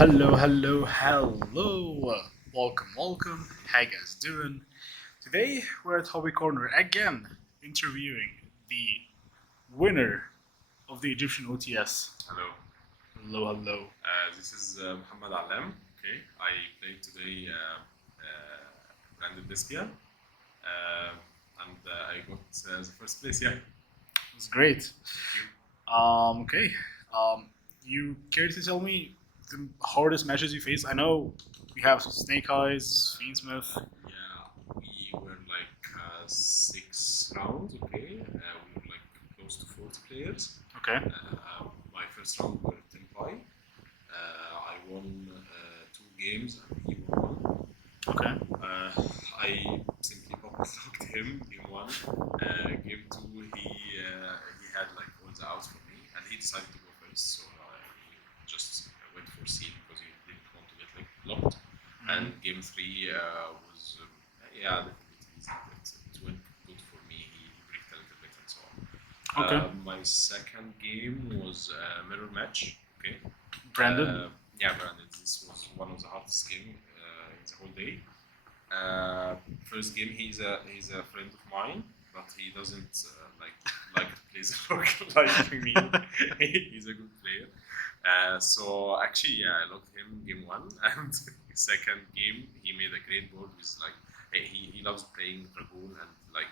Hello. Welcome. How you guys doing? Today we're at Hobby Corner again, interviewing the winner of the Egyptian OTS. Hello, Hello. this is Muhammad Alam. Okay, I played today branded DESPIA, and I got the first place. Yeah, It was great. thank you. Okay. You care to tell me the hardest matches you faced? I know we have Snake Eyes, Fiendsmith. Yeah, we were like 6 rounds. Okay, we were like close to 40 players. Okay. My first round were 10-5. I won 2 games and he won one. Okay. I simply blocked him game 1. Game 2, he had like all the outs for me, and he decided to go first, so I just went for C because he didn't want to get like blocked. And game 3 was definitely easy, but it went good for me. He bricked a little bit and so on. Okay. My second game was a mirror match. Okay. Brandon. Yeah, Brandon. This was one of the hardest game in the whole day. First game, he's a friend of mine, but he doesn't like to play the rock like me. He's a good player. So actually, yeah, I locked him game 1, and second game he made a great board with like he loves playing Dragoon and like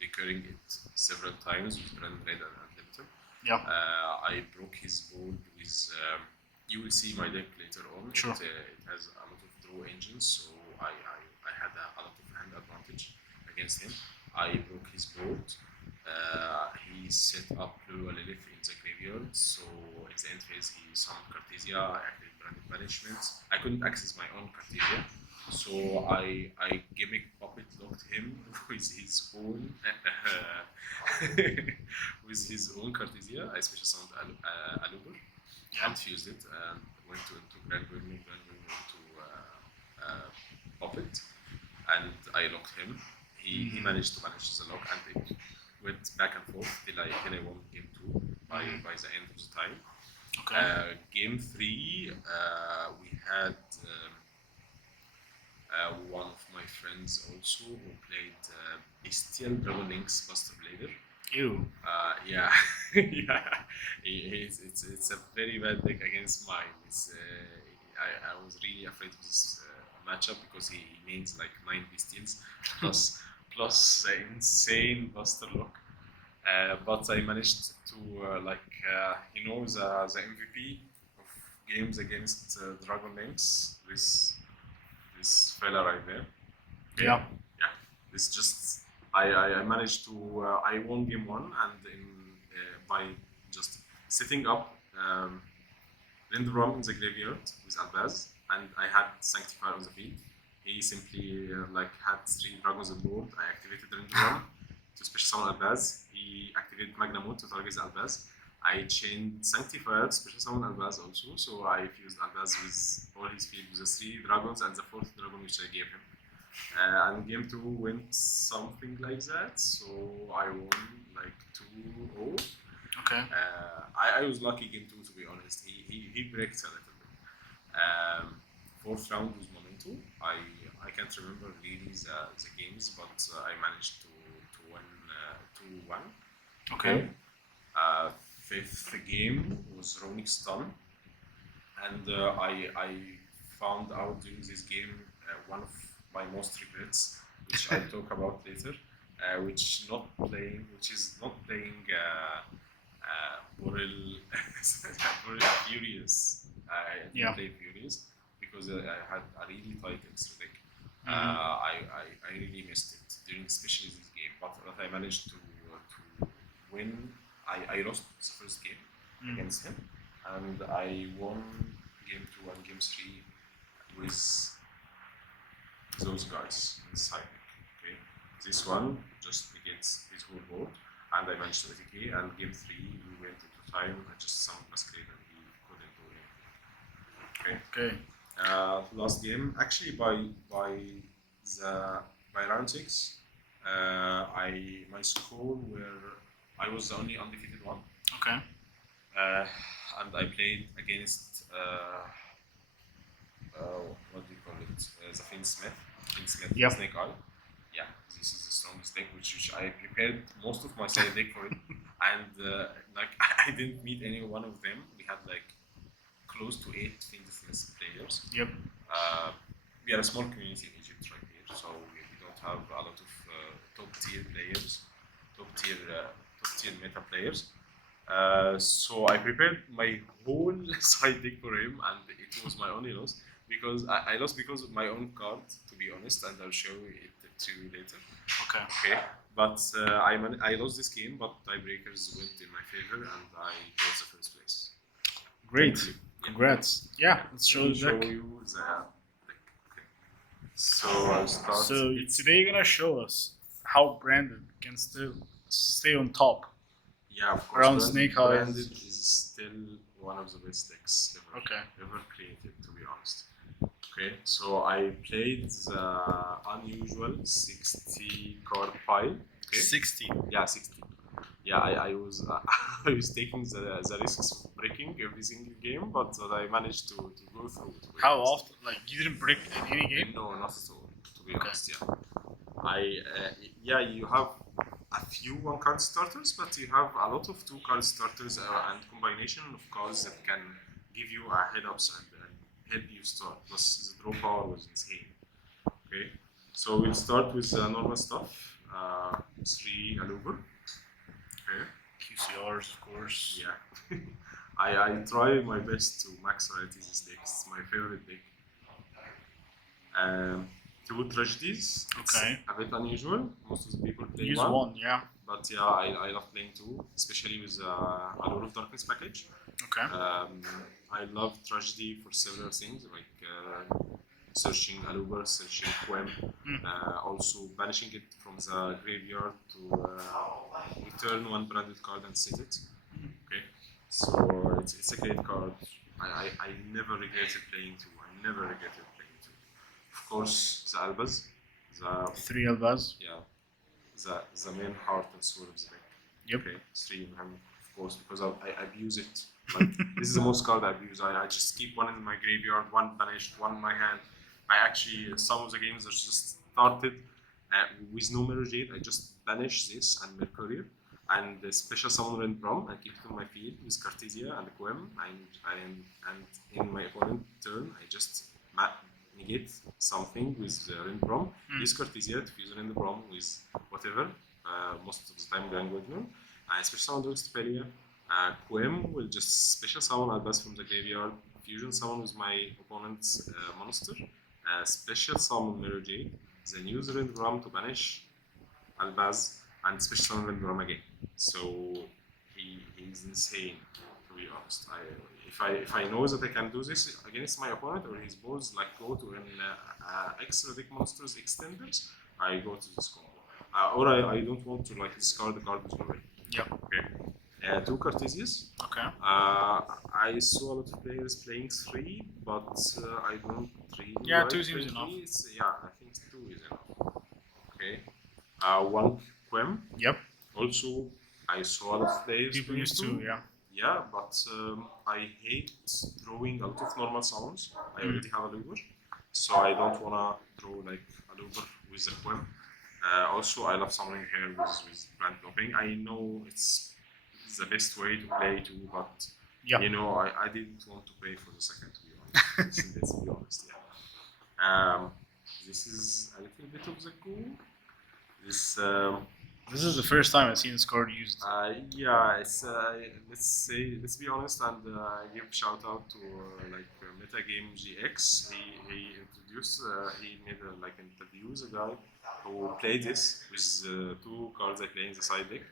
recurring it several times with Brand Red and Unlimited. Yeah. I broke his board with. You will see my deck later on. Sure. It has a lot of draw engines, so I had a lot of hand advantage against him. I broke his board. He set up Blue Lilith in the graveyard, so in the end phase he summoned Cartesia. I activated Branded Banishment. I couldn't access my own Cartesia, so I gimmick puppet locked him with his own with his own Cartesia. I special summoned Aluber. And fused it and went into Grand Burning into Puppet, and I locked him. He managed to manage the lock, and it went back and forth till I won game 2 by the end of the time. Okay. Game 3, we had one of my friends also who played Bestial Dragon Link's Buster Blader. Ew. Yeah, yeah. It's a very bad deck against mine. I was really afraid of this matchup because he names like 9 Bestials plus the insane Buster Lock. But I managed to the MVP of games against Dragon Lynx, this fella right there. Yeah. It's just I managed to I won game 1, and by just setting up Lindrum in the graveyard with Albaz, and I had Sanctifier on the field. He simply had 3 dragons on board. I activated Lindrum to special summon Albaz. He activated Magnamut to target the Albaz. I chained Sanctifier to special summon Albaz also, so I fused Albaz with all his field with the 3 dragons and the 4th dragon which I gave him. And game 2 went something like that, so I won like 2-0. Okay. I was lucky game 2, to be honest. He breaks a little bit. 4th round was Momento. I can't remember really the games, but I managed to win 2-1. Okay. 5th game was Ronic Stun, and I found out during this game one of my most regrets, which I'll talk about later, which is not playing Borrel Furious. I didn't play Furious because I had a really tight extra deck. I really missed it during especially this game, but I managed to win. I lost the first game against him, and I won game 2 and game 3 with those guys inside. Okay, this one just negates his whole board, and I managed to ATK. And game 3 we went into time. I just summoned Masquerade and he couldn't do anything. Okay. Last game, actually by round 6, my score I was the only undefeated one. Okay. And I played against the Fiend Smith Yep. Snake Eye. Yeah, this is the strongest deck which I prepared most of my side deck for it, and like I didn't meet any one of them. We had like close to 8 Fiend Smith players. Yep. We are a small community in Egypt right here, so we don't have a lot of top tier players, top tier meta players. So I prepared my whole side deck for him, and it was my only loss because I lost because of my own card, to be honest, and I'll show it to you later. Okay. Okay, but I lost this game, but tiebreakers went in my favor, and I got the first place. Great. Thank you. Congrats. Yeah, let's show Let me the show deck. you the deck. Okay. So I'll start. So today you're gonna show us how Brandon can still stay on top. Yeah, of course. Around Snake Eyes. Branded is still one of the best decks ever created, to be honest. Okay, so I played the unusual 60 card pile. Okay. 60. Yeah, 60. Yeah, I was I was taking the risks of breaking every single game, but I managed to go through it. How often? Like you didn't break in any game? No, not at all. To be honest, yeah. You have a few one card starters, but you have a lot of 2 card starters and combination of cards that can give you a head ups and help you start. Plus the draw power was insane. Okay, so we'll start with normal stuff. 3 Aluber. Okay. QCRs, of course. Yeah. I try my best to max rarity this deck. It's my favorite deck. 2 Tragedies. Okay. It's a bit unusual. Most of the people play Use one. one, yeah. But yeah, I love playing 2, especially with Allure of Darkness package. Okay. I love Tragedy for several things, like searching Aluber, searching Quem, also banishing it from the graveyard to return 1 branded card and set it. Okay, so it's a great card. I never regretted playing 2. I never regretted playing 2. Of course, the Albaz, the 3 Albaz. yeah, the main heart and soul of the deck. Yep. Okay, 3 of them, of course, because I abuse it. Like, this is the most card I abuse. I just keep 1 in my graveyard, 1 banished, 1 in my hand. I actually, some of the games that just started with no Mirror Jade, I just banish this and Mercurial and special summon Ren Prom and keep it on my field with Cartesia and Quem. And in my opponent turn, I just negate something with Ren Prom, use Cartesia to fuse Ren Prom with whatever, most of the time Grand Guardian. Special summon Vesperia. Quem will just special summon Albaz from the graveyard, fusion summon with my opponent's monster, special summon Mirror Jade, then use Rindram to banish Albaz, and special summon Rindram again. So he's insane, to be honest. If I know that I can do this against my opponent or his balls like go to an extra deck monsters extenders, I go to this combo. Or I don't want to like discard the garbage away. Yeah. Okay. 2 Cartesias. Okay. I saw a lot of players playing 3, but I don't really. Yeah, like 2 seems playing enough. 3. Yeah, I think 2 is enough. Okay. 1 Quem. Yep. Also, I saw a lot of players. People playing used 2. to, yeah. Yeah, but I hate drawing a lot of normal sounds. I already have a Luber, so I don't wanna draw like a Luber with a Quem. Also, I love summoning here with brand dropping. I know it's the best way to play too, but Yeah. you know, I didn't want to pay for the second, to be honest. Let's be honest, yeah. This is a little bit of the cool. This is the first time I've seen this card used. Yeah, it's let's be honest and give shout out to Metagame GX. He introduced he made like interviews a guy who played this with 2 cards I play in the side deck.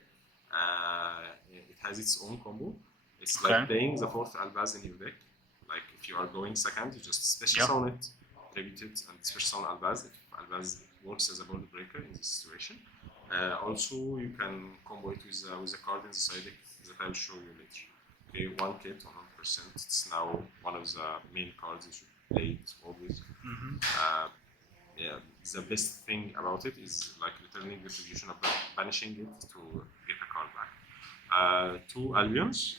It has its own combo. It's like playing the 4th Albaz in your deck. Like if you are going second, you just special summon it, tribute it, and special summon Albaz if Albaz works as a board breaker in this situation. Also, you can combo it with a card in the side deck that I'll show you later. Okay, 1 kit, 100%. It's now one of the main cards you should play it always. Yeah, the best thing about it is like returning distribution of banishing it to get a card back. 2 Albions.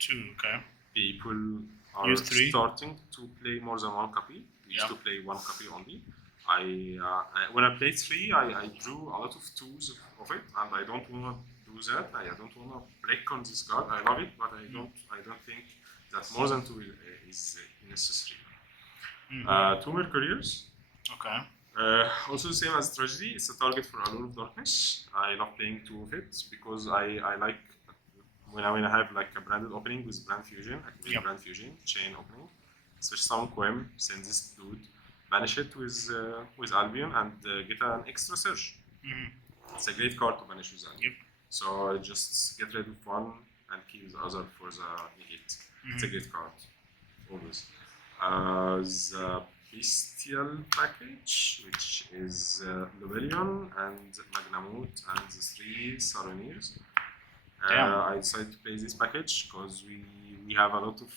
2, okay. People are Use 3. starting to play more than 1 copy. We used to play one copy only. When I played 3, I drew a lot of 2s of it, and I don't want to do that. I don't want to break on this card. I love it, but I don't think that more than 2 is necessary. 2 Mercurials. Okay. Also the same as Tragedy, it's a target for Allure of Darkness. I love playing 2 of it because I like when I have like a branded opening with Brand Fusion, activate Brand Fusion, chain opening, switch summon Quem, send this dude, banish it with Albion and get an extra search. It's a great card to banish with Albion. So just get rid of one and keep the other for the negate. It's a great card, always. The Bestial package, which is Lobelion and Magnamut and the 3 Saronniers. I decided to play this package because we have a lot of,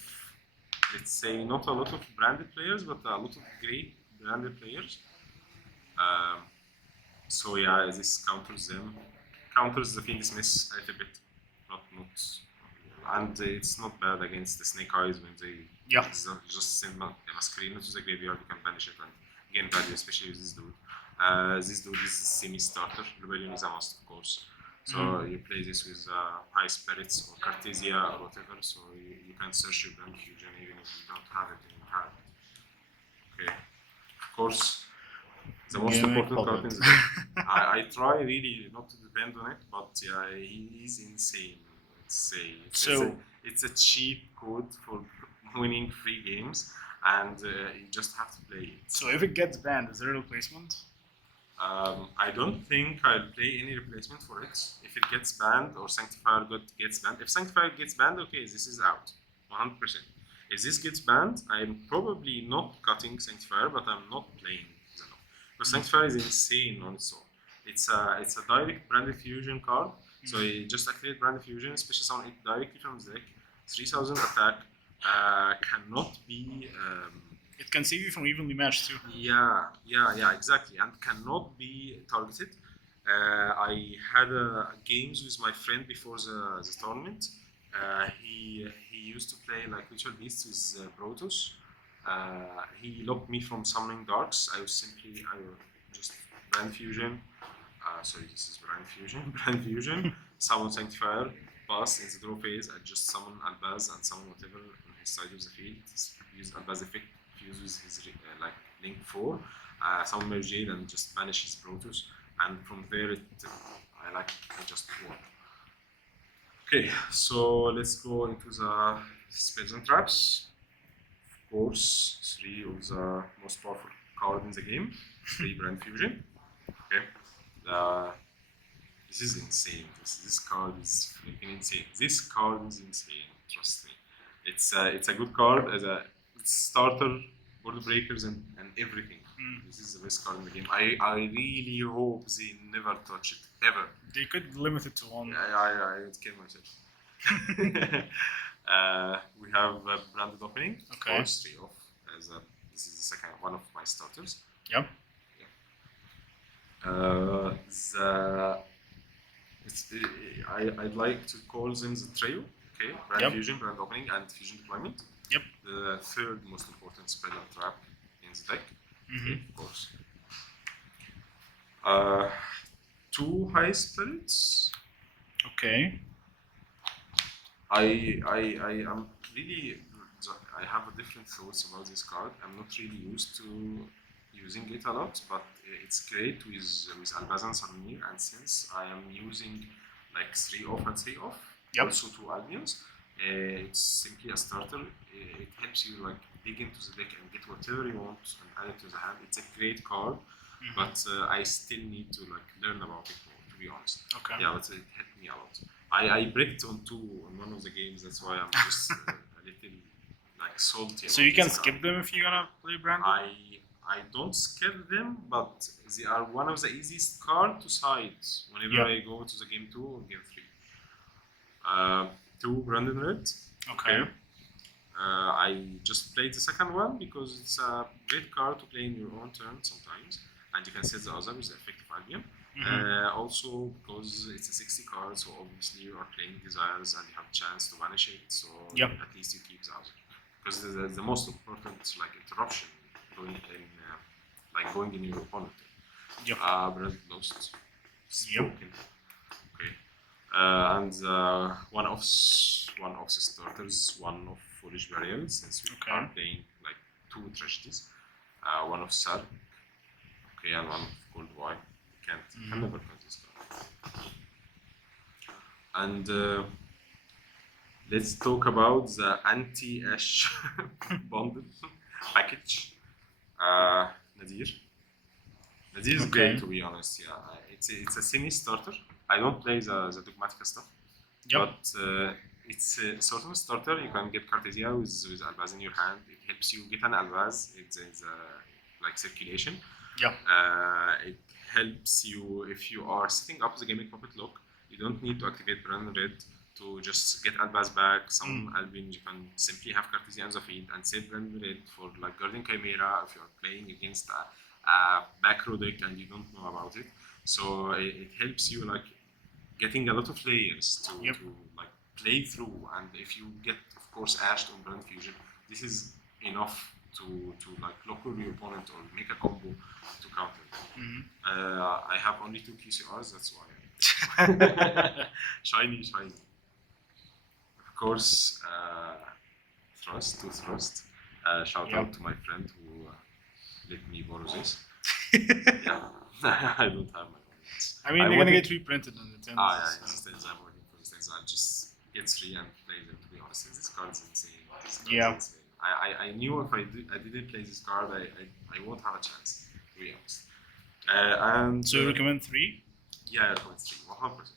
let's say, not a lot of branded players, but a lot of great branded players. So yeah, this counters them, counters the Fiend Smith a little bit, not, and it's not bad against the Snake Eyes when they just send Masquerade to the graveyard. You can banish it and gain value, especially with this dude. This dude is a semi-starter. Rebellion is a must, of course. So you play this with High Spirits or Cartesia or whatever, so you can search your Brand Fusion even if you don't have it in your hand. Okay. Of course, the most important card in the deck. I try really not to depend on it, but yeah, he is insane. It's a cheat code for winning free games, and you just have to play it. So if it gets banned, is there a replacement? I don't think I'll play any replacement for it. If it gets banned or Sanctifier gets banned. If Sanctifier gets banned, okay, this is out, 100%. If this gets banned, I'm probably not cutting Sanctifier, but I'm not playing Xeno. Because Sanctifier is insane on its own. It's a direct Branded Fusion card, so you just activate Branded Fusion, special summon it directly from the deck, 3000 attack, cannot be... it can save you from evenly matched too. Yeah, exactly, and cannot be targeted. I had games with my friend before the tournament. He used to play like Ritual Beasts with Protoss. He locked me from summoning darks. I just Brand Fusion. Sorry, this is Brand Fusion. Brand Fusion. Summon Sanctifier. Pass in the draw phase. I just summon Albaz and summon whatever on his side of the field. Use Albaz effect. Fuse with his like Link 4. Summon Mary Jade and just banish his Protoss. And from there, I just won. Okay, so let's go into the spells and traps. Of course, 3 of the most powerful cards in the game. 3 Brand Fusion. Okay, this is insane. This card is freaking insane. This card is insane. Trust me. It's a good card as a starter, board breakers and everything. This is the best card in the game. I really hope they never touch it ever. They could limit it to 1. I would kill myself. We have a branded opening. Okay. Of course, 3 off. This is the second one of my starters. Yep. I'd like to call them the trio. Okay, Brand Fusion, Brand Opening, and Fusion Deployment. Yep. The third most important spell and trap in the deck. Okay, of course. 2 High Spirits. Okay. I am really. I have a different thoughts about this card. I'm not really used to using it a lot, but it's great with Albaz and Saronnier, and since I am using like 3 off and 3 off, also 2 Albions, it's simply a starter. It helps you like dig into the deck and get whatever you want and add it to the hand. It's a great card, but I still need to like learn about it more, to be honest. Okay. Yeah, but it helped me a lot. I bricked on 2 on one of the games, that's why I'm just a little like salty. So you can skip them if you're gonna play Brand? I don't skip them, but they are one of the easiest cards to side whenever I go to the game 2 or game 3. 2 Branded Red. Okay. I just played the second one because it's a great card to play in your own turn sometimes, and you can set the other with the effect of Albion. Also because it's a 60 card, so obviously you are playing Desires and you have a chance to banish it, so at least you keep the other. Because the most important like interruption going in your opponent. Yep. Brand lost. It's Yep. broken. Okay. And one of starters, one of foolish burial, since we Okay. are playing like 2 tragedies. One of Sark. Okay, and one of Cold Wine. Can never count this card. And let's talk about the anti-ash bundle package. Nadir. Nadir is great, to be honest. Yeah, it's a semi-starter. I don't play the Dogmatica stuff, but it's a sort of a starter. You can get Cartesia with Albaz in your hand. It helps you get an Albaz. It's like circulation. Yeah. It helps you if you are setting up the Gimmick Puppet lock. You don't need to activate Brand Red to just get Albaz back. Some Albin, you can simply have Cartesia on the field and save Brand Red for like Guardian Chimera if you are playing against a back row deck and you don't know about it. So it helps you like getting a lot of layers to like play through. And if you get, of course, Ashed on Brand Fusion, this is enough to like lock your opponent or make a combo to counter. I have only 2 QCRs, that's why. Shiny. Of course, Thrust. Shout out to my friend who let me borrow this. Yeah, I don't have my own. I mean, they're gonna get reprinted in the 10s. Yeah, instead I'm waiting for the 10s. I'll just get 3 and play them, to be honest. This card's insane. Insane. I knew if I didn't play this card, I won't have a chance, to be honest. And so you recommend 3? Yeah, I recommend 3, 100%.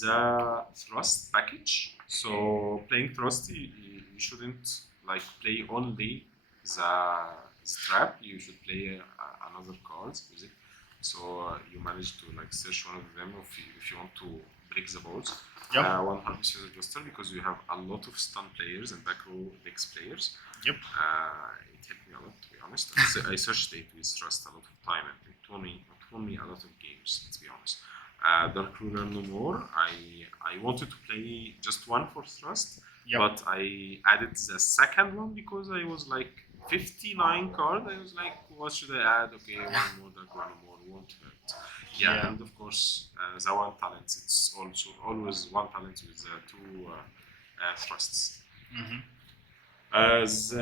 The Thrust package. So playing Thrust, you shouldn't like play only the trap. You should play another cards with it. So you manage to like search one of them if you want to break the boards. One Harvest Blaster because we have a lot of stun players and back row Dex players. Yep. It helped me a lot, to be honest. I searched it with Thrust a lot of time and it won me a lot of games, to be honest. Dark Ruler no more. I wanted to play just one for Thrust, but I added the second one because I was like 59 card. I was like, what should I add? Okay, one more Dark Ruler no more, won't hurt. Yeah, and of course the one talent. It's also always one talent with 2 thrusts. It's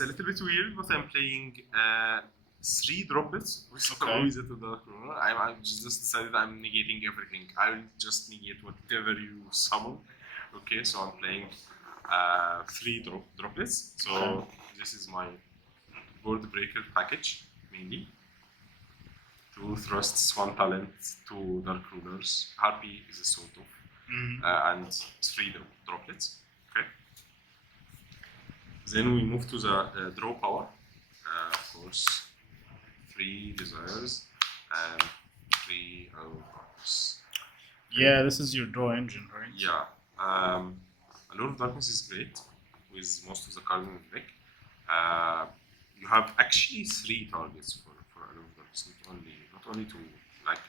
a little bit weird, but I'm playing 3 droplets with it to Dark Ruler. I just decided I'm negating everything. I'll just negate whatever you summon. Okay, so I'm playing 3 droplets. So this is my board breaker package mainly. 2 thrusts, 1 talent, 2 Dark Rulers. Harpy is a sort of, and 3 droplets. Okay. Then we move to the draw power. Of course, 3 desires and 3 hours. Yeah, this is your draw engine, right? Yeah. Allure of Darkness is great with most of the cards in the deck. You have actually 3 targets for Allure of Darkness, not only 2. Like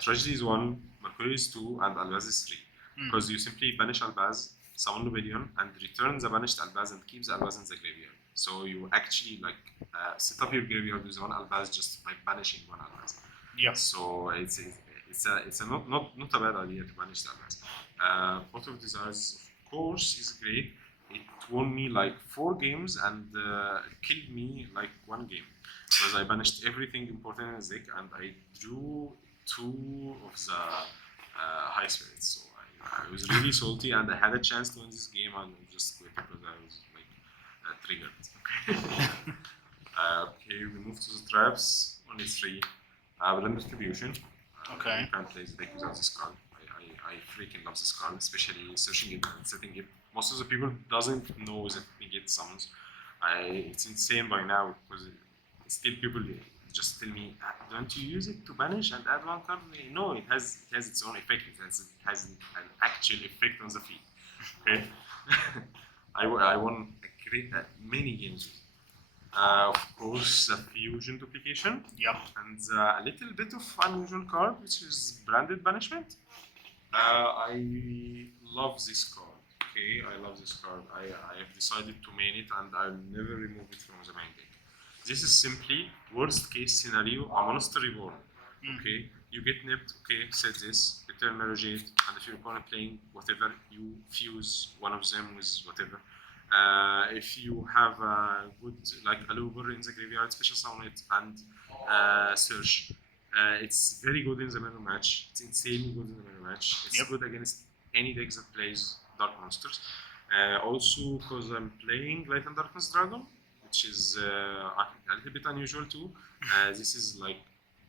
Tragedy is 1, Mercury is 2, and Albaz is 3. Because you simply banish Albaz, summon Nobelion, and return the banished Albaz and keep the Albaz in the graveyard. So you actually like set up your graveyard with 1 Albaz just by banishing 1 Albaz. Yeah. So it's a not a bad idea to banish the Albaz. Pot of Desires, of course, is great. It won me like 4 games and killed me like 1 game because I banished everything important in the deck and I drew 2 of the high spirits. So I was really salty and I had a chance to win this game and I just quit because I was like triggered. Okay, we move to the traps. Only 3. Blend Distribution. You can't play the deck without this card. I freaking love this card, especially searching it and setting it. Most of the people doesn't know that we get summons. It's insane by now because still people just tell me, don't you use it to banish and add 1 card? No, it has its own effect. It has an actual effect on the field. Okay, I won many games. Of course, the Fusion Duplication. Yep. And a little bit of unusual card, which is Branded Banishment. I love this card. Okay, I love this card. I have decided to main it and I'll never remove it from the main deck. This is simply worst case scenario, a monster reborn. Okay, you get nipped, okay, set this, return Merojade, and if your opponent playing whatever, you fuse one of them with whatever. If you have a good, like a looper in the graveyard, special summon it, and search, it's very good in the mirror match. It's insanely good in the mirror match. It's Yep. good against any deck that plays Dark Monsters. Also, because I'm playing Light and Darkness Dragon, which is a little bit unusual too. This is like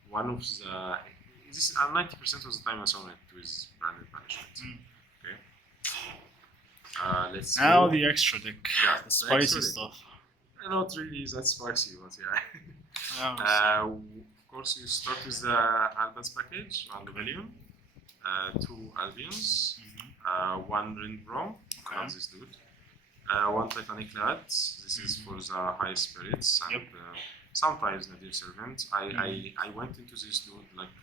one of the. This is 90% of the time I saw it with branded punishment. Okay. Let's Now go. the extra deck, Yeah, the spicy extra deck. stuff. Not really that spicy, but yeah. Oh, Of course, you start with the Albans package, Alubellion, 2 Albions, 1 Rindbrom, Okay. I love this dude, 1 Titanic Lad, this is for the high spirits, and sometimes Nadir Servant. I went into this dude like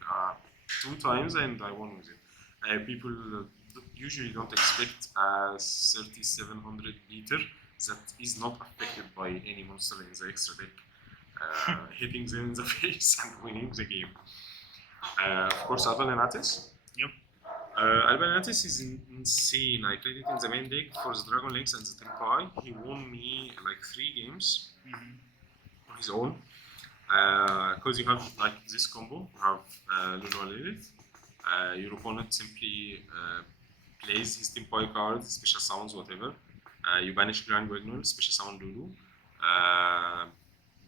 2 times and I won with it. People usually don't expect a 3700 meter that is not affected by any monster in the extra deck. Hitting them in the face and winning the game. Of course, Albananatis. Yep. Albananatis is insane. I played it in the main deck for the Dragon Links and the Tempai. He won me like 3 games on his own. Because you have like this combo, you have Lulu Lilith. Your opponent simply plays his Tempai card, special summons, whatever. You banish Grand Wignol, special summon Lulu.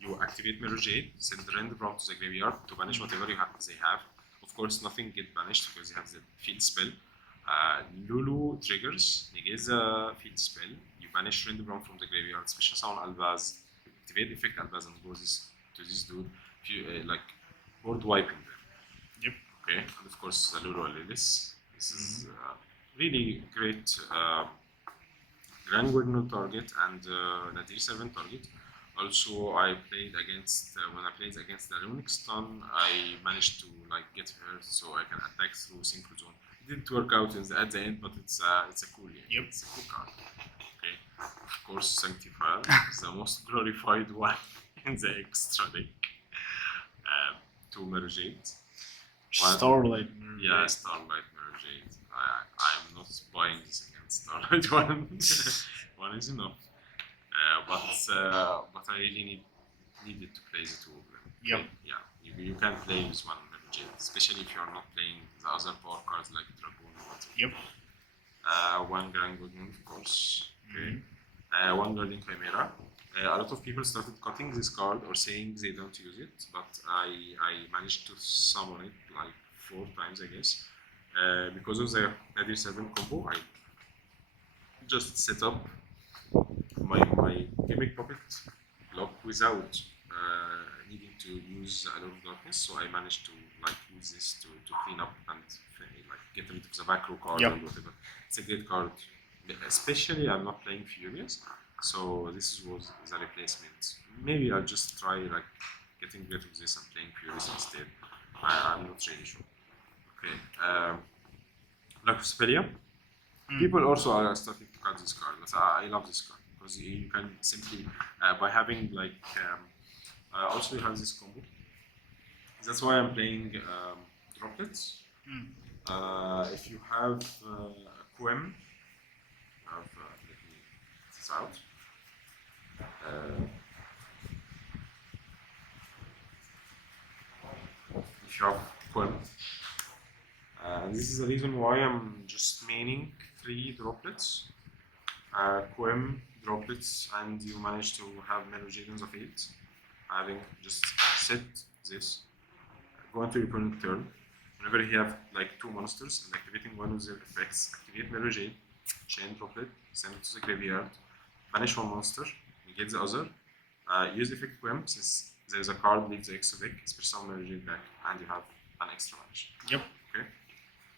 You activate Mirror Jade, send the Rindbrom to the graveyard to banish whatever they have. Of course, nothing get banished because they have the field spell. Lulu triggers, negates the field spell. You banish Rindbrom from the graveyard, special summon Albaz, activate effect Albaz and goes to this dude, like board wiping them. Yep. Okay, and of course the Lulu Lilith. This is really great Grand Wignol target and Nadir 7 target. Also, I played against when I played against the Runic Stun, I managed to like get her so I can attack through Synchro Zone. It didn't work out at the end, but it's a cool game. Yep. It's a cool card. Okay. Of course, Sanctifier is the most glorified one in the extra deck. 2 Mirror Jade. Starlight Mirror. Yeah, Starlight Mirror Jade. I'm not buying this against Starlight one. One is enough. But I really needed to play the 2 of them. Yep. Yeah, you can play with 1 Mirror Jade, especially if you're not playing the other power cards like Dragoon or whatever. Yep. 1 Grand Goodman, of course. Okay. 1 Guardian Chimera. A lot of people started cutting this card or saying they don't use it, but I managed to summon it like 4 times, I guess. Because of the Nadir 7 combo, I just set up my gimmick puppet block without needing to use a lot of darkness, so I managed to like use this to clean up and like get rid of the back row card or whatever. It's a great card, especially I'm not playing Furious, so this was the replacement. Maybe I'll just try like getting rid of this and playing Furious instead. I'm not really sure. Okay, Lacuspelia. People also are starting to cut this card, but I love this card because you can simply by having like also you have this combo. That's why I'm playing droplets. If you have Quem, let me get this out. If you have Quem, this is the reason why I'm just maining 3 droplets. Quem, droplets, and you manage to have Melogenians of 8. Having just set this, go into your opponent's turn. Whenever you have like 2 monsters and activating one of their effects, activate Melogene, chain droplet, send it to the graveyard, banish 1 monster, negate the other, use effect Quem since there's a card leave the extra deck, special Melogene back, and you have an extra banish. Yep. Okay.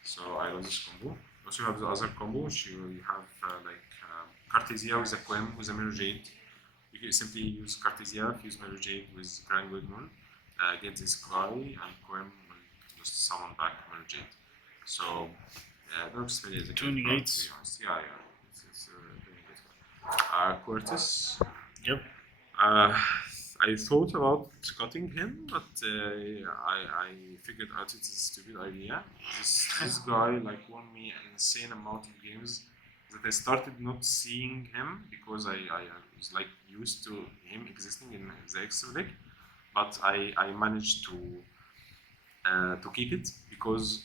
So I love this combo. Also you have the other combo, which you have like Cartesia with a Quem with a Mirror Jade. You can simply use Cartesia, fuse Mirror Jade with Grand Wignol, get this guy, and Quem will just summon back Mirror Jade. So that's really a 2 negates. Yeah, it's a really good card. Quartus. Yep. I thought about cutting him, but I figured out it's a stupid idea. This guy like won me an insane amount of games that I started not seeing him because I was like used to him existing in the extra deck, but I managed to keep it because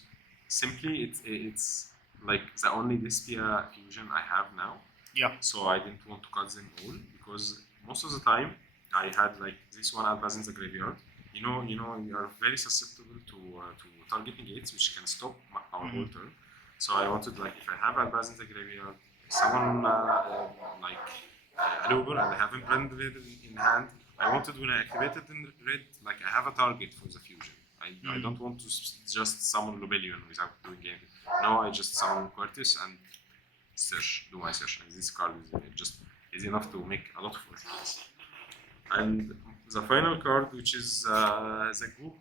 simply it's like the only DESPIA fusion I have now. Yeah. So I didn't want to cut them all because most of the time I had like this one Albaz in the graveyard. You know, you are very susceptible to target negates, which can stop our whole turn. So I wanted like if I have Albaz in the graveyard, someone like a Luber and I have him branded in hand. I wanted when I activated in red, like I have a target for the fusion. I don't want to just summon Lobelion without doing anything. No, I just summon Quartus and do my search, and this card is enough to make a lot of OTS. And the final card, which is the Goo.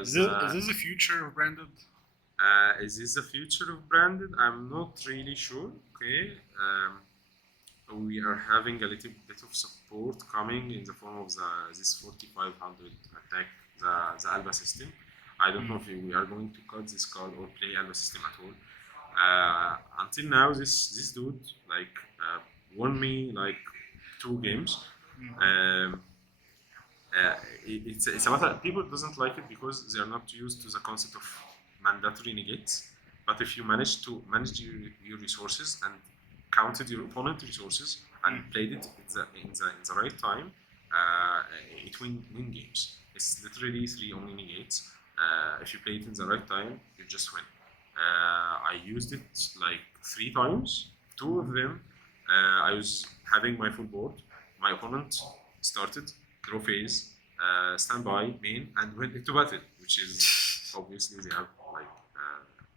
Is this the future of branded? Is this the future of branded? I'm not really sure. Okay. We are having a little bit of support coming in the form of this 4500 attack, the Alba system. I don't know if we are going to cut this card or play Alba system at all. Until now, this dude like won me like 2 games. It's a matter. People doesn't like it because they are not used to the concept of mandatory negates. But if you manage to manage your resources and counted your opponent resources and played it in the right time, it win games. It's literally 3 only negates. If you play it in the right time, you just win. I used it like 3 times. 2 of them, I was having my full board. My opponent started, draw phase, standby, main, and went into battle, which is obviously they have like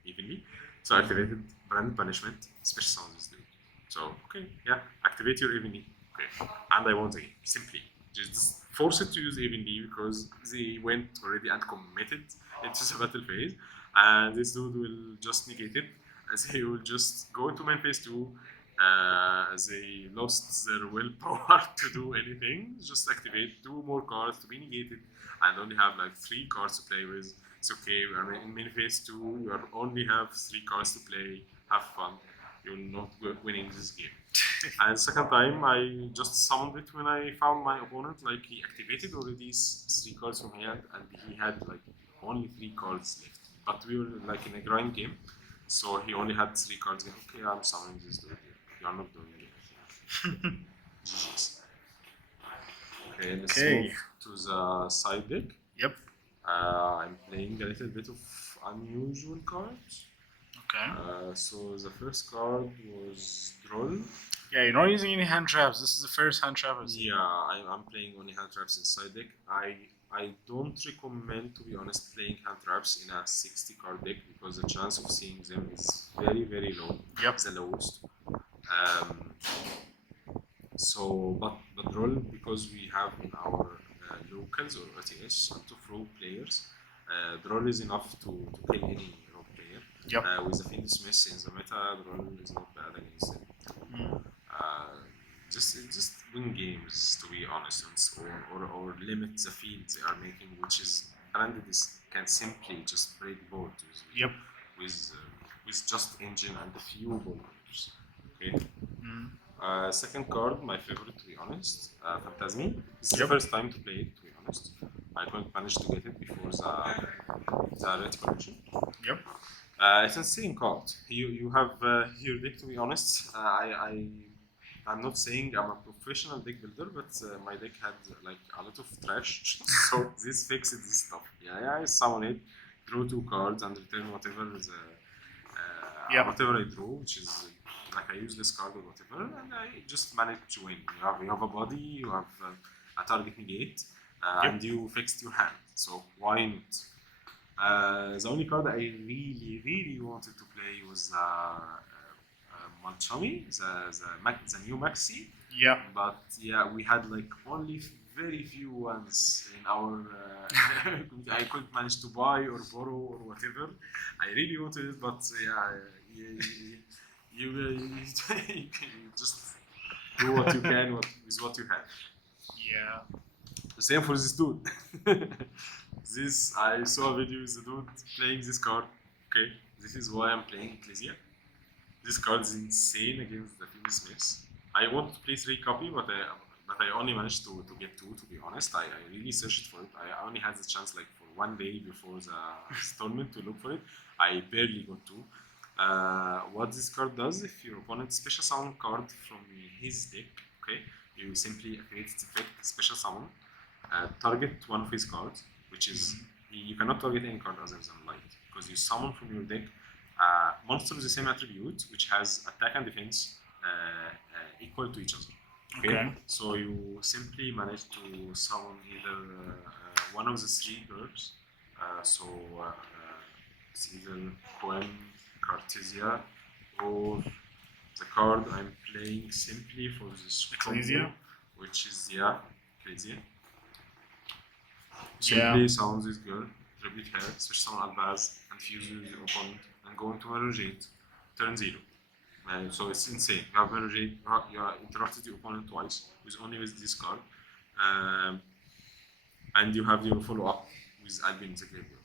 evenly. So I activated brand punishment, special sounds dude. So okay, yeah, activate your evenly. Okay, and I won the game simply. Just force it to use evenly because they went already and committed into the battle phase. And this dude will just negate it as he will just go into main phase 2. They lost their willpower to do anything. Just activate 2 more cards to be negated and only have like 3 cards to play with. It's okay, we are in main phase 2, you only have 3 cards to play, have fun. You're not winning this game. And the second time, I just summoned it when I found my opponent. Like he activated already 3 cards from hand, and he had like only 3 cards left. But we were like in a grind game, so he only had 3 cards. Okay, I'm summoning this dude. You are not doing it. GG's. Okay, let's move to the side deck. Yep. I'm playing a little bit of unusual cards. Okay. So the first card was Droll. Yeah, you're not using any hand traps. This is the first hand trap I've seen. Yeah, I'm playing only hand traps inside deck. I don't recommend, to be honest, playing hand traps in a 60 card deck because the chance of seeing them is very, very low. Yep. The lowest. But Droll, because we have in our locals or OTS up to rogue players, Droll is enough to kill any rogue player. Yep. With the Fiend Smith in the meta, Droll is not bad against them. Just win games, to be honest, or limit the field they are making, which is branded can simply just break board with just engine and a few borders. Okay. Second card, my favorite, to be honest, Phantasmi. This is the first time to play it, to be honest. I couldn't manage to get it before the red collection. Yep. It's an insane card. You have your deck, to be honest. I'm not saying I'm a professional deck builder, but my deck had like a lot of trash, so this fixes this stuff. I summon it, draw 2 cards, and return whatever whatever I draw, which is like a useless card or whatever, and I just managed to win. You have a body, you have a target negate, and you fixed your hand. So why not? The only card I really wanted to play was Malchami, the new Maxi. Yeah. But yeah, we had like only very few ones in our. I couldn't manage to buy or borrow or whatever. I really wanted it, but you just do what you can with what you have. Yeah. The same for this dude. This I saw a video with the dude playing this card. Okay, this is why I'm playing Ecclesia. This card is insane against the Phoenix Smiths. I wanted to play 3 copy, but I only managed to get 2. To be honest, I really searched for it. I only had the chance like for 1 day before the tournament to look for it. I barely got 2. What this card does, if your opponent special summon card from his deck, okay, you simply activate its effect, special summon, target one of his cards, which is you cannot target any card other than light, because you summon from your deck monster with the same attribute, which has attack and defense equal to each other. Okay. So you simply manage to summon either one of the 3 birds. It's either Poem, Cartesia, or the card I'm playing simply for this Ecclesia? which is Ecclesia. Simply summon this girl, tribute her, switch summon Albaz, and fuse with your opponent, and go into Mirror Jade, turn 0. So it's insane. You have Mirror Jade, you interrupted your opponent twice, with this card, and you have your follow up with Albin in the graveyard.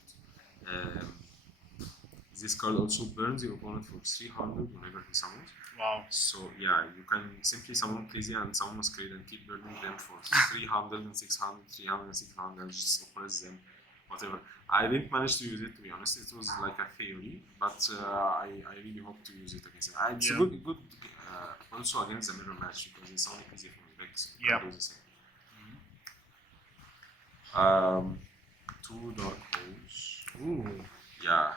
This card also burns your opponent for 300 whenever he summons. Wow. So yeah, you can simply summon Ecclesia and summon Masquerade and keep burning them for 300 and 600, 300 and 600, just oppress them, whatever. I didn't manage to use it, to be honest. It was like a theory, but I really hope to use it against it. It's a good also against the mirror match, because it's only easy for the decks. Yeah. Do the same. 2 Dark Holes. Ooh. Yeah.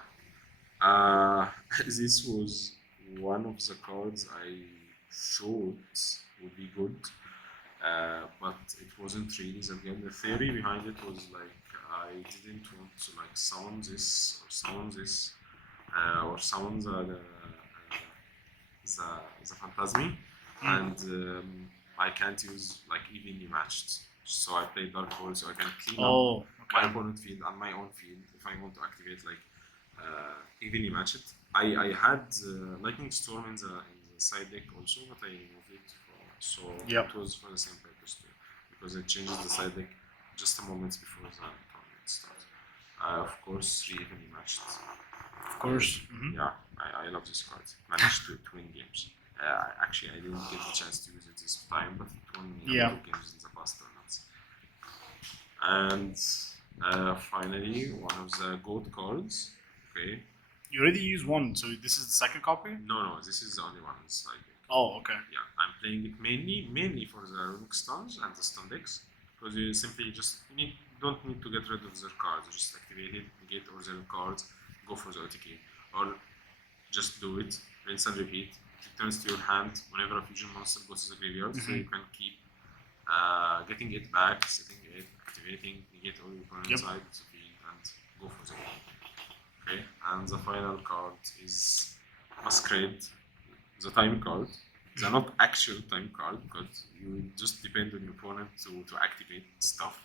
This was one of the cards I thought would be good, but it wasn't really. Again, the theory behind it was like I didn't want to like summon this or summon this or summon the Phantasmi, and I can't use like evenly matched. So I played Dark Hole so I can clean up my opponent field and my own field if I want to activate like evenly matched. I had Lightning Storm in the side deck also, but I removed it. It was for the same purpose too, because I changed the side deck just a moment before the tournament starts. Of course, 3 evenly matched. Of course. Yeah, I love this card. Managed to win games. Actually, I didn't get the chance to use it this time, but it won me a lot of games in the past tournaments. And finally, one of the gold cards. Okay. You already used one, so this is the second copy? No, this is the only one inside it. Oh, okay. Yeah, I'm playing it mainly for the runic stuns and the stun decks, because you simply don't need to get rid of their cards. Just activate it, get all their cards, go for the OTK, or just do it, rinse and repeat. It turns to your hand whenever a fusion monster goes to the graveyard, so you can keep getting it back, setting it, activating, get all your opponent inside the field, and go for the game. Okay, and the final card is Masquerade, the time card. The not actual time card, because you just depend on your opponent to activate stuff.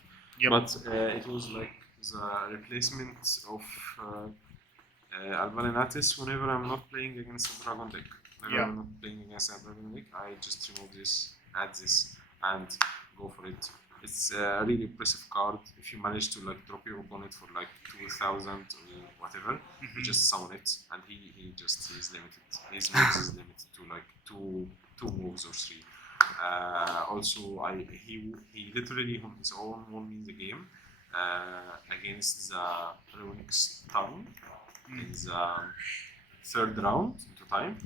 But it was like the replacement of Alvalinatis whenever I'm not playing against a dragon deck. Whenever I'm not playing against a dragon deck, I just remove this, add this, and go for it. It's a really impressive card. If you manage to like drop your opponent for like 2,000 or whatever, you just summon it, and he's limited. His moves is limited to like two moves or 3. Also, he literally on his own won me the game against the Runic Stun in the 3rd round into time.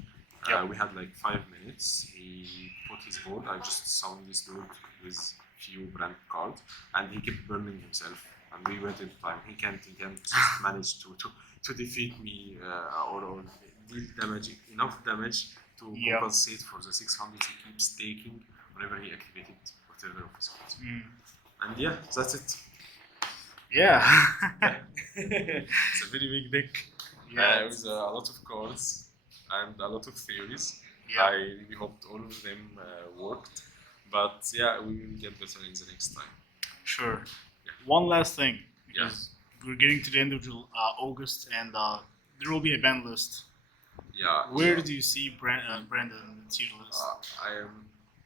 We had like 5 minutes. He put his board. I just summoned this dude with few brand cards, and he kept burning himself. And we went into time. He can't just manage to defeat me or deal damage, enough damage to compensate for the 600 he keeps taking whenever he activated whatever of his cards. And yeah, that's it. Yeah. It's a very big deck. With a lot of cards and a lot of theories. I really hoped all of them worked. But yeah, we will get better in the next time. Sure. One last thing, because we're getting to the end of August, and there will be a ban list. Where do you see Brandon in the tier list?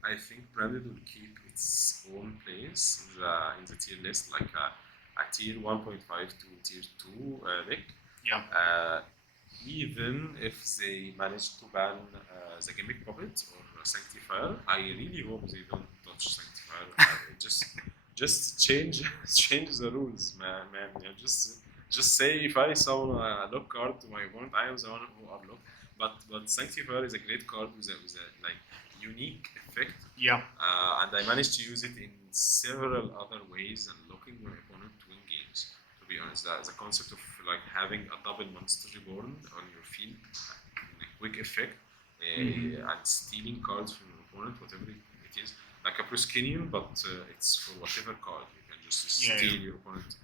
I think Brandon will keep its own place place in the tier list, like a tier 1.5 to tier 2 deck. Yeah. Even if they manage to ban the Gimmick Puppet or Sanctifier, I really hope they don't touch Sanctifier. Just change the rules, man. Yeah, just say if I summon a lock card to my opponent, I am the one who unlock. But Sanctifier is a great card with a like unique effect. Yeah. And I managed to use it in several other ways and locking my opponent to win games. To be honest, the concept of like having a double monster reborn on your field, a quick effect, and stealing cards from your opponent, whatever it is, like a Proskinium, but it's for whatever card. You can just steal your opponent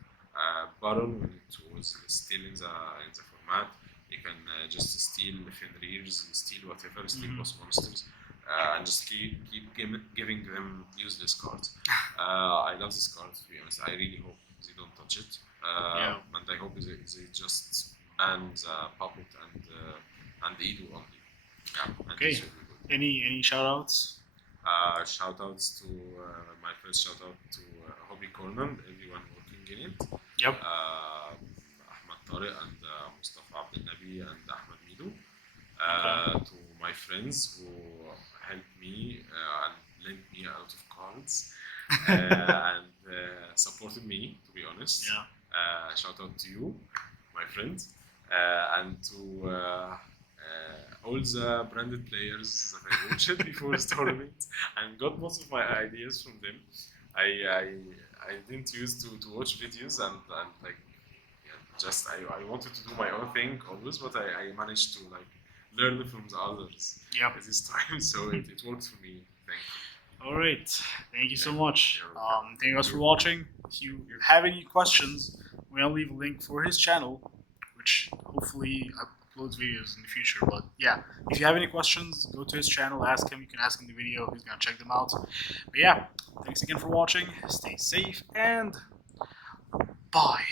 Baron when it was still in the format. You can just steal Fenrir's, steal whatever, steal boss monsters. And just keep giving them useless cards. I love this card, to be honest. I really hope they don't touch it. And I hope they just ban the Puppet and Edo only. Yeah, okay. Any shout outs? Shout outs to my first shout out to Hobby Corner, everyone working in it. Yep. Ahmad Tariq and Mustafa Abdel Nabi and Ahmed Mido. To my friends who helped me and lent me a lot of cards and supported me, to be honest. Yeah. Shout out to you, my friend, and to all the branded players that I watched before this tournament and got most of my ideas from them. I didn't used to watch videos and like just I wanted to do my own thing always, but I managed to like learn from the others this time, so it worked for me. Thank you. All right, thank you so much. Thank you guys for watching. If you have any questions, we'll leave a link for his channel, which hopefully uploads videos in the future. But yeah, if you have any questions, go to his channel, ask him. You can ask him in the video. He's gonna check them out. But yeah, thanks again for watching. Stay safe and bye.